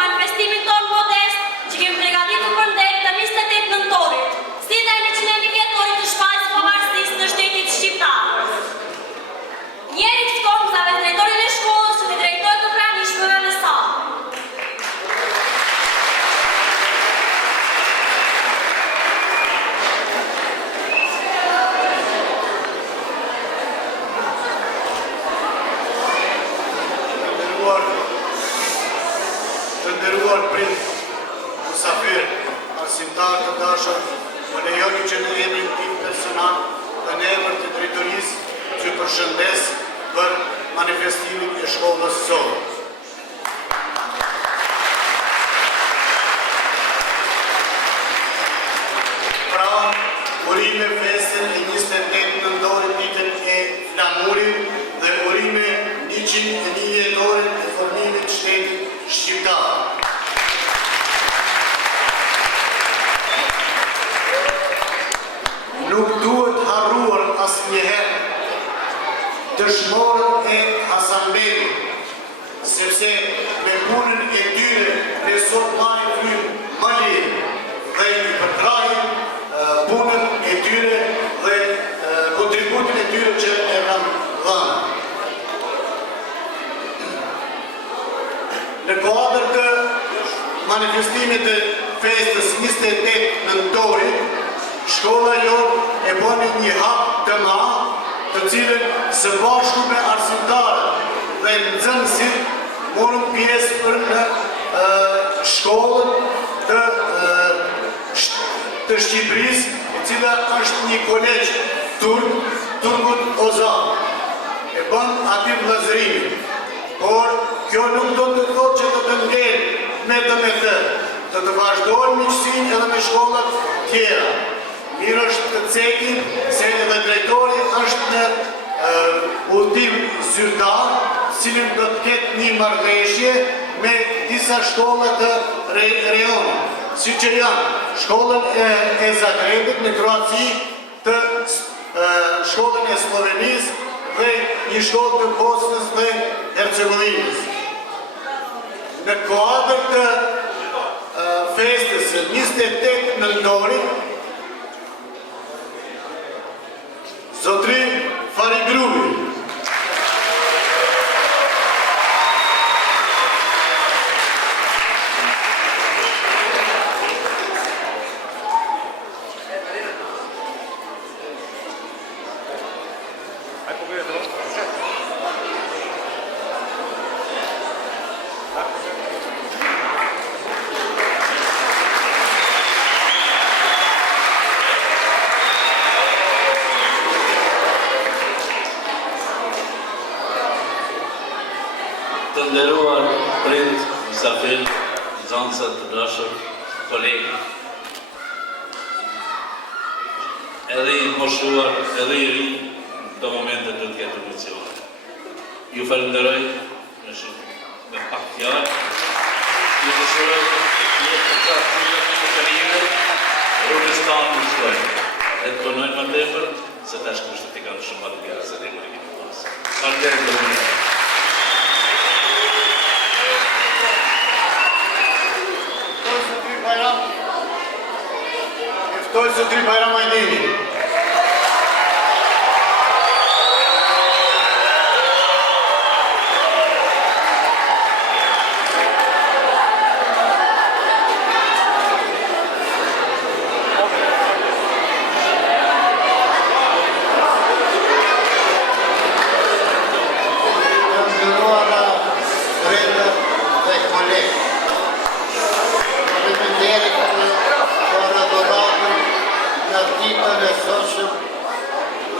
Manifestimin ton modest, që kemi pregaditur për ndër të 28 nëntorit. Si arsimtar të dashur, më lejoni që në emrin tim personal dhe në emër të drejtorisë që përshëndes për manifestimin e shkollës sot. Pra, urime festën e 28 nëntorit ditën e flamurit dhe urime 101 jetorin e formimit shtetit shqiptar. Nuk duhet harruar asnjëherë dëshmorët e Hasanbetit, sepse me punën e tyre ne sot marrim frymë më lirë dhe i përkrajmë punën e tyre dhe kontributin e tyre që e kanë dhënë. Në kuadër të manifestimit të festës 28 nëntorit, shkolla jonë e bëni një hap të madh, të cilën së bashku me arsimtarët dhe nxënësit morën pjesë për në shkollën të Shqipërisë, e cila është një kolegj Turgut Ozan. E bën aty vëllëzërimin. Por kjo nuk do të thotë që të ngel me të vazhdojnë miqësinë edhe me shkollat tjera. Mirë është të cekin se edhe drejtori është në udhtim zyrtar, cilin do të ketë një marrëveshje me disa shkolla të rejonit, si që janë shkollën e Zagrebit në Kroaci, të shkollën e Slovenisë dhe një shkollë të Bosnës dhe Hercegovinës. Në kuadër të festës 28 nëntorit, Zotri Farigrubi, të nderuar prind, mysafir, nxënësat të dashur, kolegë, edhe i moshuar, edhe i ri, në këto momente do të ketë emocione. Ju falenderoj me pak fjalë, ju dëshiroj të qatë të karriere, rrugës tanë në shkojnë, e të punojnë më tepër, se tash kushtet i kanë shumë më të gara se ne kur i kemi pasur. Faleminderit të mirë. Eftoj Zotri Bajram Ajdini.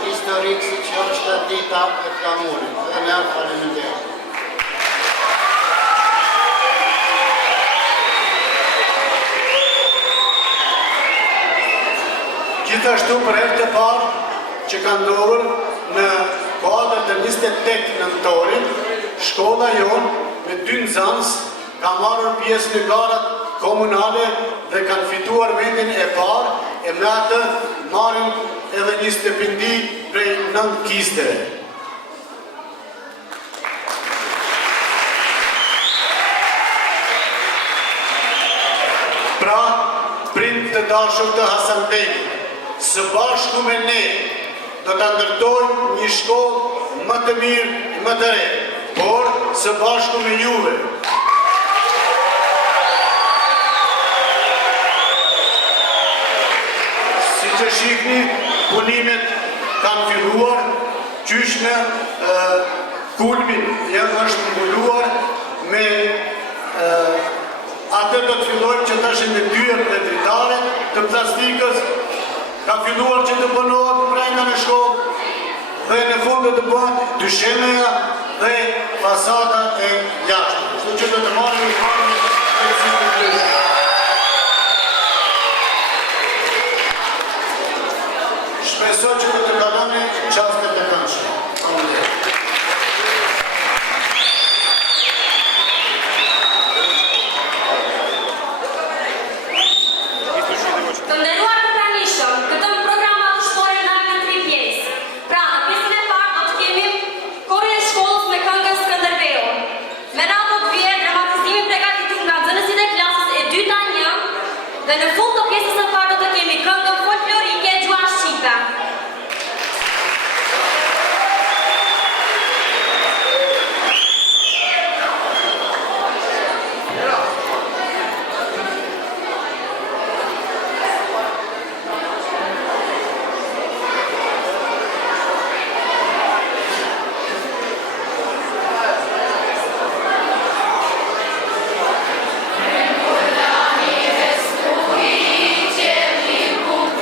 Historikë si që është dita e flamurit, dhe ne faleminderit. Gjithashtu për herë të parë që ka ndodhur në kuadër të 28 nëntorit, shkolla jonë me 2 nxënës ka marrur pjesë në garat komunale dhe kanë fituar vendin e parë, e me atë marrin edhe një stipend prej 9 kisteve. Pra, prind të dashur të Hasanbetit, së bashku me ne, do të ndërtojmë një shkollë më të mirë, më të re, por së bashku me juve. Si që shikni, punimet kanë filluar, qysh në kulmin është mbuluar me atë do të fillojmë që të është në dyert dhe dritare, të plastikës ka filluar që të bënohet brenda në shkollë dhe në fund do të bëhet dyshemeja dhe fasada e jashtme. Kështu që do të marrim informin e sistemit. Shpresoj që do të kaloni çastet e këndshme. Faleminderit. Të nderuar të pranishëm, këtë program madhështor e ndar në 3 pjesë. Pra, në pjesën e parë do të kemi Korin e shkollës me këngën Skënderbeu. Me radhë do të vijë dramatizimi përgatitur nga nxënësit e klasës e 2-1 dhe në fund të pjesës së parë do të kemi këngën folklorike Gjua Shqipe. Ciemni Bóg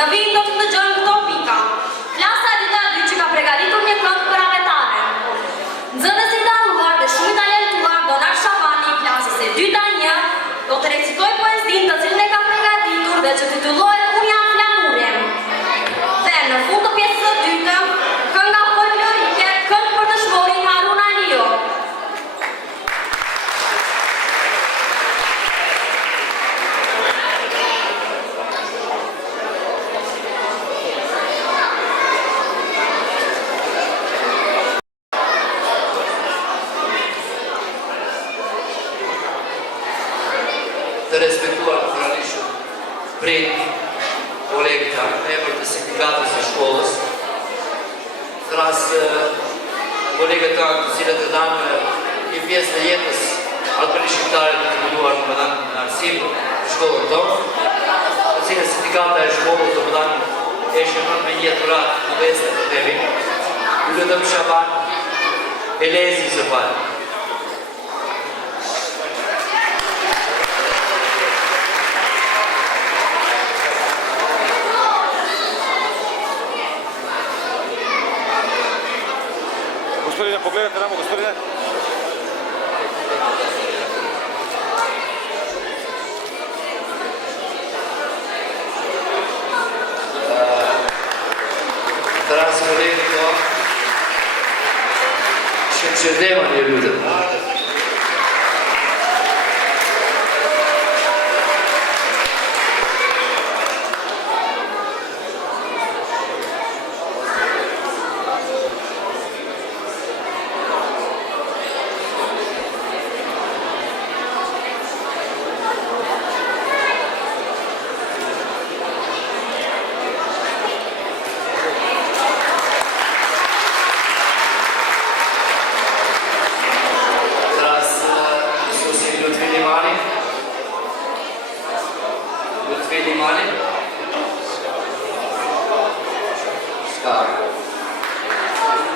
në vijim do të dëgjojmë këto pika. Klasa e dytë që ka përgatitur një këngë për avetare. Nxënësi i nderuar dhe shumë i talentuar Donar Shabani, klasës e dyta 1, do të recitojë poezinë të cilën e ka përgatitur dhe që titullohet Unë jam flamurje. Dhe në fund të pjesës së dytë, kënga folklorike, këngë për dëshmorin Harun Alio. Të respektuar të pranishëm prit kolegët tanë, në emër të sindikatës së shkollës, tras kolegët tanë të cilët e danë një pjesë të jetës albani shqiptare të këlluar në më danë në arsim të shkollën tonë, të cilët sindikata e shkollës të më danë e shëmën me një turat në veste të temi, ju lëtëm Shaban e lezi së parë. Gospodine, pogledajte namo, gospodine. Teraz kolegë to Shemsherdema një lutëm.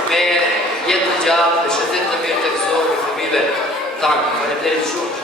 Me jetë të gjallë, me shëndet të mirë të kësorë, me fëmijëve tanë, faleminderit shumë.